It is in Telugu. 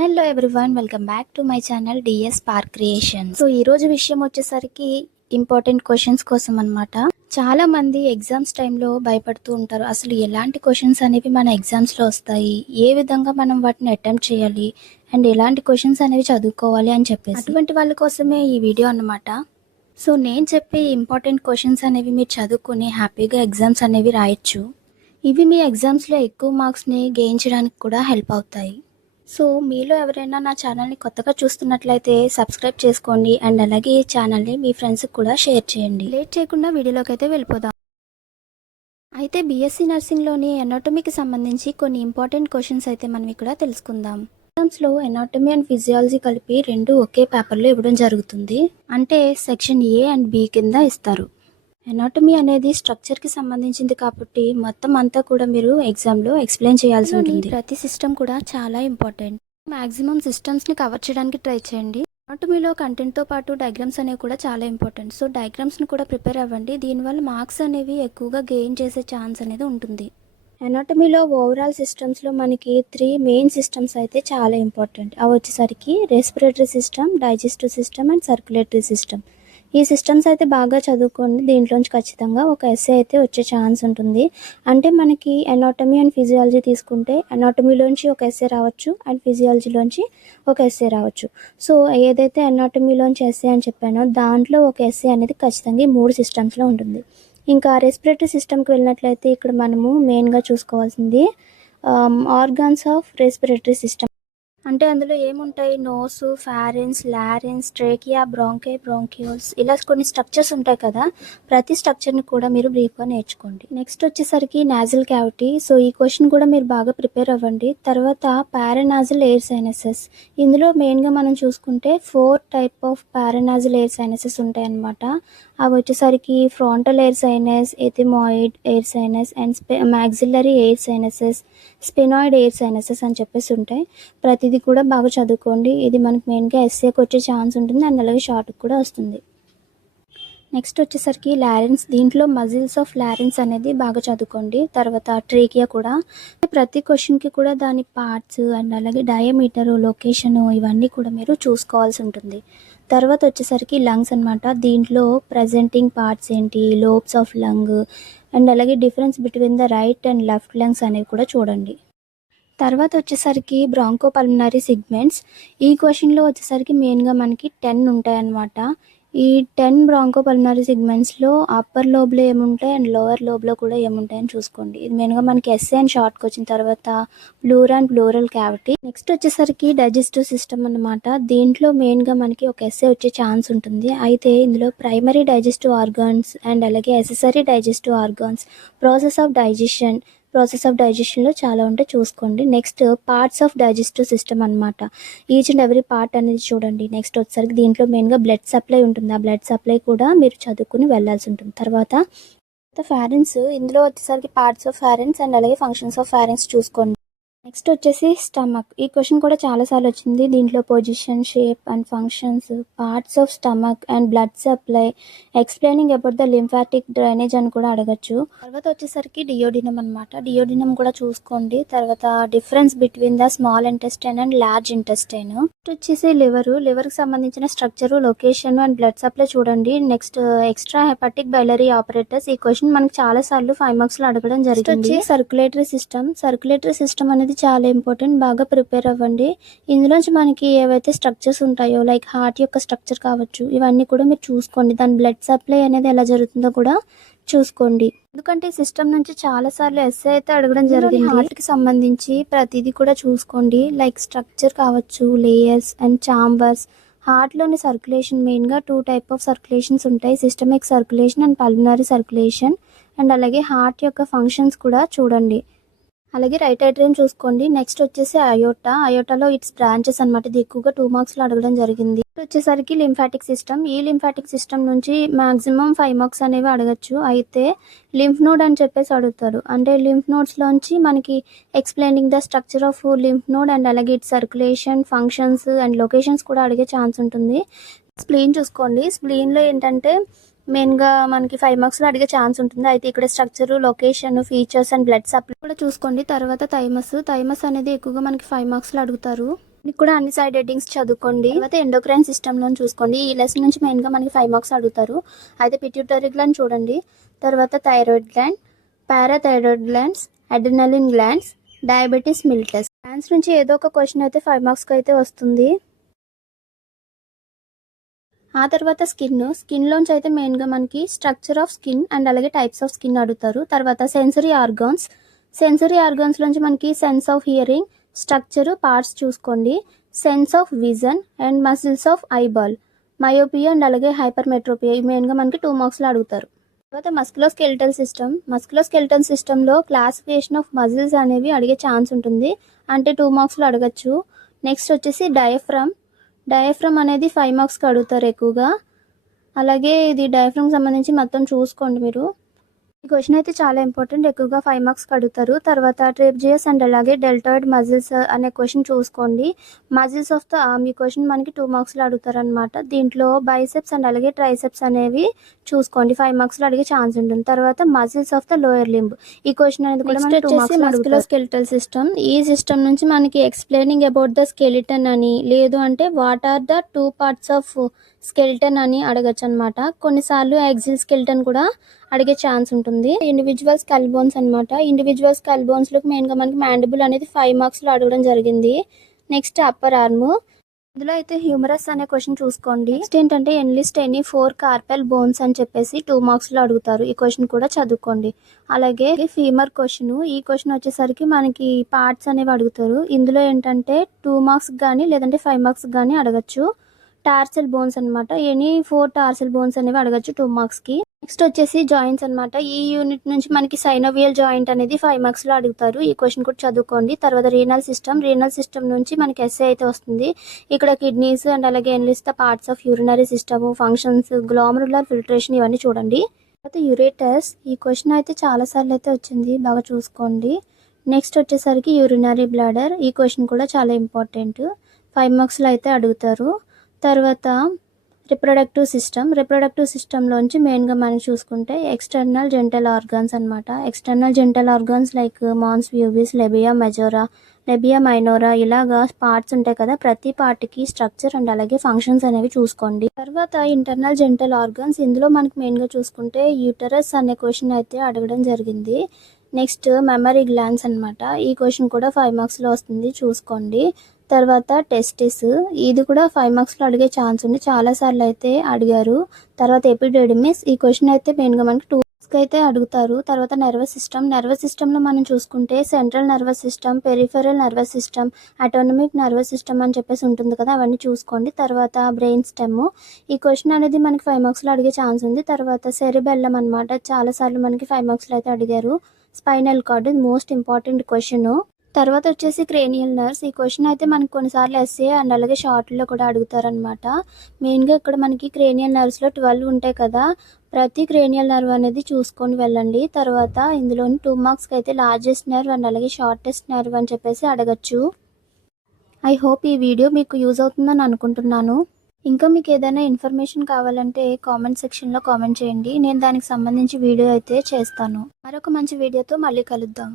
Hello everyone, welcome back to my channel DS park creation. So ఈ రోజు విషయం వచ్చేసరికి ఇంపార్టెంట్ క్వశ్చన్స్ కోసం అనమాట. చాలా మంది ఎగ్జామ్స్ టైంలో భయపడుతూ ఉంటారు. అసలు ఎలాంటి క్వశ్చన్స్ అనేవి మన ఎగ్జామ్స్లో వస్తాయి, ఏ విధంగా మనం వాటిని అటెంప్ట్ చేయాలి అండ్ ఎలాంటి క్వశ్చన్స్ అనేవి చదువుకోవాలి అని చెప్పేసి అటువంటి వాళ్ళ కోసమే ఈ వీడియో అన్నమాట. సో నేను చెప్పే ఇంపార్టెంట్ క్వశ్చన్స్ అనేవి మీరు చదువుకొని హ్యాపీగా ఎగ్జామ్స్ అనేవి రాయొచ్చు. ఇవి మీ ఎగ్జామ్స్లో ఎక్కువ మార్క్స్ని గెయిన్ చేయడానికి కూడా హెల్ప్ అవుతాయి. సో మీలో ఎవరైనా నా ఛానల్ని కొత్తగా చూస్తున్నట్లయితే సబ్స్క్రైబ్ చేసుకోండి అండ్ అలాగే ఈ ఛానల్ని మీ ఫ్రెండ్స్కి కూడా షేర్ చేయండి. లేట్ చేయకుండా వీడియోలోకి అయితే వెళ్ళిపోదాం. అయితే బీఎస్సీ నర్సింగ్లోని ఎనాటమీకి సంబంధించి కొన్ని ఇంపార్టెంట్ క్వశ్చన్స్ అయితే మనం ఇక్కడ తెలుసుకుందాం. ఎగ్జామ్స్లో ఎనాటమీ అండ్ ఫిజియాలజీ కలిపి రెండు ఒకే పేపర్లో ఇవ్వడం జరుగుతుంది. అంటే సెక్షన్ ఏ అండ్ బి కింద ఇస్తారు. ఎనాటమీ అనేది స్ట్రక్చర్కి సంబంధించింది కాబట్టి మొత్తం అంతా కూడా మీరు ఎగ్జామ్లో ఎక్స్ప్లెయిన్ చేయాల్సి ఉంటుంది. ప్రతి సిస్టమ్ కూడా చాలా ఇంపార్టెంట్. మ్యాక్సిమం సిస్టమ్స్ని కవర్ చేయడానికి ట్రై చేయండి. ఎనాటమీలో కంటెంట్తో పాటు డయాగ్రామ్స్ అనేవి కూడా చాలా ఇంపార్టెంట్. సో డయాగ్రామ్స్ని కూడా ప్రిపేర్ అవ్వండి. దీనివల్ల మార్క్స్ అనేవి ఎక్కువగా గెయిన్ చేసే ఛాన్స్ అనేది ఉంటుంది. ఎనాటమీలో ఓవరాల్ సిస్టమ్స్లో మనకి 3 మెయిన్ సిస్టమ్స్ అయితే చాలా ఇంపార్టెంట్. అవి వచ్చేసరికి respiratory system, digestive system and circulatory system. ఈ సిస్టమ్స్ అయితే బాగా చదువుకోండి. దీంట్లోంచి ఖచ్చితంగా ఒక ఎస్సే అయితే వచ్చే ఛాన్స్ ఉంటుంది. అంటే మనకి ఎనాటమీ అండ్ ఫిజియాలజీ తీసుకుంటే ఎనాటమీలోంచి ఒక ఎస్సే రావచ్చు అండ్ ఫిజియాలజీలోంచి ఒక ఎస్సే రావచ్చు. సో ఏదైతే ఎనాటమీలోంచి ఎస్సే అని చెప్పానో దాంట్లో ఒక ఎస్సే అనేది ఖచ్చితంగా ఈ 3 సిస్టమ్స్లో ఉంటుంది. ఇంకా రెస్పిరేటరీ సిస్టమ్కి వెళ్ళినట్లయితే ఇక్కడ మనము మెయిన్గా చూసుకోవాల్సింది ఆర్గాన్స్ ఆఫ్ రెస్పిరేటరీ సిస్టమ్. అంటే అందులో ఏముంటాయి, నోసు, ఫారెన్స్, లారెన్స్, ట్రేకియా, బ్రాంకై, బ్రాంక్యూల్స్, ఇలా కొన్ని స్ట్రక్చర్స్ ఉంటాయి కదా. ప్రతి స్ట్రక్చర్ని కూడా మీరు బ్రీఫ్గా నేర్చుకోండి. నెక్స్ట్ వచ్చేసరికి నాజల్ క్యావిటీ. సో ఈ క్వశ్చన్ కూడా మీరు బాగా ప్రిపేర్ అవ్వండి. తర్వాత పారానాజల్ ఎయిర్ సైనసెస్. ఇందులో మెయిన్గా మనం చూసుకుంటే 4 type of paranasal air sinuses ఉంటాయి అన్నమాట. అవి వచ్చేసరికి frontal air sinus, ethmoid air sinus and maxillary air sinuses, sphenoid air sinuses అని చెప్పేసి ఉంటాయి. ప్రతిదీ కూడా బాగా చదువుకోండి. ఇది మనకి మెయిన్గా ఎస్సేకి వచ్చే ఛాన్స్ ఉంటుంది అండ్ అలాగే షార్ట్కి కూడా వస్తుంది. నెక్స్ట్ వచ్చేసరికి లారెన్స్. దీంట్లో మజిల్స్ ఆఫ్ లారెన్స్ అనేది బాగా చదువుకోండి. తర్వాత ట్రేకియా కూడా. ప్రతి క్వశ్చన్కి కూడా దాని పార్ట్స్ అండ్ అలాగే డయామీటరు, లొకేషను ఇవన్నీ కూడా మీరు చూసుకోవాల్సి ఉంటుంది. తర్వాత వచ్చేసరికి లంగ్స్ అనమాట. దీంట్లో ప్రజెంటింగ్ పార్ట్స్ ఏంటి, లోబ్స్ ఆఫ్ లంగ్ అండ్ అలాగే difference between the right and left lungs అనేవి కూడా చూడండి. తర్వాత వచ్చేసరికి బ్రాంకో పల్మనరీ సిగ్మెంట్స్. ఈ క్వశ్చన్లో వచ్చేసరికి మెయిన్గా మనకి 10 ఉంటాయి అన్నమాట. ఈ 10 బ్రాంకో పల్మనరీ సిగ్మెంట్స్లో అప్పర్ లోబ్లో ఏముంటాయి అండ్ లోవర్ లోబ్లో కూడా ఏముంటాయని చూసుకోండి. ఇది మెయిన్గా మనకి ఎస్ఏ అండ్ షార్ట్కి వచ్చిన తర్వాత ప్లూర్ అండ్ ప్లూరల్ క్యావిటీ. నెక్స్ట్ వచ్చేసరికి డైజెస్టివ్ సిస్టమ్ అన్నమాట. దీంట్లో మెయిన్గా మనకి ఒక ఎస్ఏ వచ్చే ఛాన్స్ ఉంటుంది. అయితే ఇందులో ప్రైమరీ డైజెస్టివ్ ఆర్గాన్స్ అండ్ అలాగే ఎసెసరీ డైజెస్టివ్ ఆర్గాన్స్, ప్రాసెస్ ఆఫ్ డైజెషన్లో చాలా ఉంటే చూసుకోండి. Next parts of digestive system అనమాట. ఈచ్ అండ్ ఎవ్రీ పార్ట్ అనేది చూడండి. నెక్స్ట్ వచ్చేసరికి దీంట్లో మెయిన్గా బ్లడ్ సప్లై ఉంటుంది. ఆ బ్లడ్ సప్లై కూడా మీరు చదువుకుని వెళ్ళాల్సి ఉంటుంది. తర్వాత ఫారెన్స్. ఇందులో వచ్చేసరికి పార్ట్స్ ఆఫ్ ఫారెన్స్ అండ్ అలాగే ఫంక్షన్స్ ఆఫ్ ఫారెన్స్ చూసుకోండి. నెక్స్ట్ వచ్చేసి స్టమక్. ఈ క్వశ్చన్ కూడా చాలాసార్లు వచ్చింది. దీంట్లో position, shape and functions, parts of stomach and blood supply, explaining about the lymphatic drainage అని కూడా అడగచ్చు. తర్వాత వచ్చేసరికి డియోడినం అనమాట. డియోడినం కూడా చూసుకోండి. తర్వాత difference between the small intestine and large intestine. Next వచ్చేసి లివర్కి సంబంధించిన structure, location and blood supply చూడండి. Next extra hepatic biliary apparatus. ఈ క్వశ్చన్ మనకి చాలా సార్లు 5 మార్క్స్లో అడగడం జరిగింది. సర్క్యులేటరీ సిస్టమ్ అనేది చాలా ఇంపార్టెంట్. బాగా ప్రిపేర్ అవ్వండి. ఇందులోంచి మనకి ఏవైతే స్ట్రక్చర్స్ ఉంటాయో లైక్ హార్ట్ యొక్క స్ట్రక్చర్ కావచ్చు, ఇవన్నీ కూడా మీరు చూసుకోండి. దాని బ్లడ్ సప్లై అనేది ఎలా జరుగుతుందో కూడా చూసుకోండి. ఎందుకంటే ఈ సిస్టమ్ నుంచి చాలా సార్లు ఎస్ఏ అయితే అడగడం జరిగింది. హార్ట్కి సంబంధించి ప్రతిదీ కూడా చూసుకోండి. లైక్ స్ట్రక్చర్ కావచ్చు, లేయర్స్ అండ్ చాంబర్స్. హార్ట్లోని సర్క్యులేషన్ మెయిన్గా 2 టైప్ ఆఫ్ సర్క్యులేషన్స్ ఉంటాయి. Systemic circulation and pulmonary circulation. And అలాగే హార్ట్ యొక్క ఫంక్షన్స్ కూడా చూడండి. అలాగే రైట్ ఏట్రియం చూసుకోండి. నెక్స్ట్ వచ్చేసి అయోటాలో ఇట్స్ బ్రాంచెస్ అనమాట. ఇది ఎక్కువగా 2 మార్క్స్లో అడగడం జరిగింది. వచ్చేసరికి లింఫాటిక్ సిస్టమ్. ఈ లింఫాటిక్ సిస్టమ్ నుంచి మాక్సిమం 5 మార్క్స్ అనేవి అడగచ్చు. అయితే లింఫ్ నోడ్ అని చెప్పేసి అడుగుతారు. అంటే లింఫ్ నోడ్స్లోంచి మనకి explaining the structure of lymph node and అలాగే its circulation, functions and locations కూడా అడిగే ఛాన్స్ ఉంటుంది. స్ప్లీన్ చూసుకోండి. స్ప్లీన్లో ఏంటంటే మెయిన్గా మనకి 5 మార్క్స్లో అడిగే ఛాన్స్ ఉంటుంది. అయితే ఇక్కడ structure, location, features and blood supply కూడా చూసుకోండి. తర్వాత థైమస్ అనేది ఎక్కువగా మనకి 5 మార్క్స్లో అడుగుతారు. మీకు కూడా అన్ని సైడ్ హెడ్డింగ్స్ చదువుకోండి. తర్వాత ఎండోక్రైన్ సిస్టంలో చూసుకోండి. ఈ లెసన్ నుంచి మెయిన్గా మనకి 5 మార్క్స్ అడుగుతారు. అయితే పిట్యూటరీ గ్లాండ్ చూడండి, తర్వాత thyroid gland, parathyroid glands, adrenaline glands, diabetes mellitus. Glands నుంచి ఏదో ఒక క్వశ్చన్ అయితే 5 మార్క్స్కి అయితే వస్తుంది. ఆ తర్వాత స్కిన్లోంచి అయితే మెయిన్గా మనకి స్ట్రక్చర్ ఆఫ్ స్కిన్ అండ్ అలాగే టైప్స్ ఆఫ్ స్కిన్ అడుగుతారు. తర్వాత సెన్సరీ ఆర్గాన్స్లోంచి మనకి sense of hearing, structure, parts చూసుకోండి. Sense of vision and muscles of eyeball, myopia and అలాగే హైపర్మెట్రోపియా, ఇవి మెయిన్గా మనకి 2 మార్క్స్లో అడుగుతారు. తర్వాత మస్కులోస్కెలిటల్ సిస్టంలో క్లాసిఫికేషన్ ఆఫ్ మజిల్స్ అనేవి అడిగే ఛాన్స్ ఉంటుంది, అంటే 2 మార్క్స్లో అడగచ్చు. నెక్స్ట్ వచ్చేసి డయాఫ్రమ్ అనేది 5 మార్క్స్కి అడుగుతారు ఎక్కువగా. అలాగే ఇది డయాఫ్రమ్కి సంబంధించి మొత్తం చూసుకోండి మీరు. ఈ క్వశ్చన్ అయితే చాలా ఇంపార్టెంట్, ఎక్కువగా 5 మార్క్స్కి అడుగుతారు. తర్వాత ట్రెప్జియస్ అండ్ అలాగే డెల్టాయిడ్ మజిల్స్ అనే క్వశ్చన్ చూసుకోండి. మజిల్స్ ఆఫ్ ద ఆర్మ్, ఈ క్వశ్చన్ మనకి 2 మార్క్స్లో అడుగుతారు అనమాట. దీంట్లో బైసెప్స్ అండ్ అలాగే ట్రైసెప్స్ అనేవి చూసుకోండి, 5 మార్క్స్లో అడిగే ఛాన్స్ ఉంటుంది. తర్వాత muscles of the lower limb, ఈ క్వశ్చన్ అనేది కూడా మనకి 2 మార్క్స్లో అడుగుతారు. మస్కులోస్కెలిటల్ సిస్టమ్, ఈ సిస్టమ్ నుంచి మనకి ఎక్స్ప్లెయినింగ్ అబౌట్ ద స్కెలిటన్ అని, లేదు అంటే what are the 2 parts of skeleton అని అడగచ్చు అనమాట. కొన్నిసార్లు యాక్సిల్ స్కెలిటన్ కూడా అడిగే ఛాన్స్ ఉంటుంది. ఇండివిజువల్ స్కల్ బోన్స్ అనమాట. ఇండివిజువల్ స్కల్ బోన్స్ లో మెయిన్ గా మనకి మ్యాండిబుల్ అనేది 5 మార్క్స్ లో అడగడం జరిగింది. నెక్స్ట్ అప్పర్ ఆర్మ్, ఇందులో అయితే హ్యూమరస్ అనే క్వశ్చన్ చూసుకోండి. నెక్స్ట్ ఏంటంటే ఎన్లిస్ట్ ఎనీ 4 కార్పల్ బోన్స్ అని చెప్పేసి 2 మార్క్స్ లో అడుగుతారు, ఈ క్వశ్చన్ కూడా చదువుకోండి. అలాగే ఫీమర్ క్వశ్చన్, ఈ క్వశ్చన్ వచ్చేసరికి మనకి పార్ట్స్ అనేవి అడుగుతారు. ఇందులో ఏంటంటే 2 మార్క్స్ కానీ లేదంటే 5 మార్క్స్ కానీ అడగచ్చు. టార్సల్ బోన్స్ అనమాట, ఎనీ 4 టార్సల్ బోన్స్ అనేవి అడగచ్చు 2 మార్క్స్ కి. నెక్స్ట్ వచ్చేసి జాయింట్స్ అనమాట. ఈ యూనిట్ నుంచి మనకి సైనోవియల్ జాయింట్ అనేది 5 మార్క్స్ లో అడుగుతారు, ఈ క్వశ్చన్ కూడా చదువుకోండి. తర్వాత రీనల్ సిస్టమ్ నుంచి మనకి ఎస్ఏ అయితే వస్తుంది. ఇక్కడ కిడ్నీస్ అండ్ అలాగే enlist the parts of urinary system, functions, glomerular filtration, ఇవన్నీ చూడండి. తర్వాత యురేటస్, ఈ క్వశ్చన్ అయితే చాలా సార్లు అయితే వచ్చింది, బాగా చూసుకోండి. నెక్స్ట్ వచ్చేసరికి యూరినరీ బ్లాడర్, ఈ క్వశ్చన్ కూడా చాలా ఇంపార్టెంట్, 5 మార్క్స్ లో అయితే అడుగుతారు. తర్వాత రిప్రొడక్టివ్ సిస్టంలోంచి మెయిన్గా మనం చూసుకుంటే ఎక్స్టర్నల్ జెంటల్ ఆర్గాన్స్ అనమాట. External genital organs like mons pubis, labia minora, ఇలాగా పార్ట్స్ ఉంటాయి కదా, ప్రతి పార్ట్కి స్ట్రక్చర్ అండ్ అలాగే ఫంక్షన్స్ అనేవి చూసుకోండి. తర్వాత ఇంటర్నల్ జెంటల్ ఆర్గాన్స్, ఇందులో మనకి మెయిన్గా చూసుకుంటే యూటరస్ అనే క్వశ్చన్ అయితే అడగడం జరిగింది. నెక్స్ట్ మెమరీ గ్లాండ్స్ అనమాట, ఈ క్వశ్చన్ కూడా 5 మార్క్స్లో వస్తుంది, చూసుకోండి. తర్వాత టెస్టిస్, ఇది కూడా 5 మార్క్స్లో అడిగే ఛాన్స్ ఉంది, చాలా సార్లు అయితే అడిగారు. తర్వాత ఎపిడెడిమిస్, ఈ క్వశ్చన్ అయితే మెయిన్గా మనకి 2 మార్క్స్కి అయితే అడుగుతారు. తర్వాత నర్వస్ సిస్టంలో మనం చూసుకుంటే central nervous system, peripheral nervous system, autonomic nervous system అని చెప్పేసి ఉంటుంది కదా, అవన్నీ చూసుకోండి. తర్వాత బ్రెయిన్ స్టెమ్, ఈ క్వశ్చన్ అనేది మనకి 5 మార్క్స్లో అడిగే ఛాన్స్ ఉంది. తర్వాత సెరిబెల్లం అనమాట, చాలా సార్లు మనకి 5 మార్క్స్లో అయితే అడిగారు. Spinal cord, most important question. తర్వాత వచ్చేసి క్రేనియల్ నర్వ్స్, ఈ క్వశ్చన్ అయితే మనకి కొన్నిసార్లు ఎస్ఏ అండ్ అలాగే షార్ట్లో కూడా అడుగుతారనమాట. మెయిన్గా ఇక్కడ మనకి క్రేనియల్ నర్వ్స్లో 12 ఉంటాయి కదా, ప్రతి క్రేనియల్ నర్వ్ అనేది చూసుకొని వెళ్ళండి. తర్వాత ఇందులోని 2 మార్క్స్కి అయితే లార్జెస్ట్ నర్వ్ అండ్ అలాగే షార్టెస్ట్ నర్వ్ అని చెప్పేసి అడగచ్చు. ఐ హోప్ ఈ వీడియో మీకు యూజ్ అవుతుందని అనుకుంటున్నాను. ఇంకా మీకు ఏదైనా ఇన్ఫర్మేషన్ కావాలంటే కామెంట్ సెక్షన్లో కామెంట్ చేయండి, నేను దానికి సంబంధించి వీడియో అయితే చేస్తాను. మరొక మంచి వీడియోతో మళ్ళీ కలుద్దాం.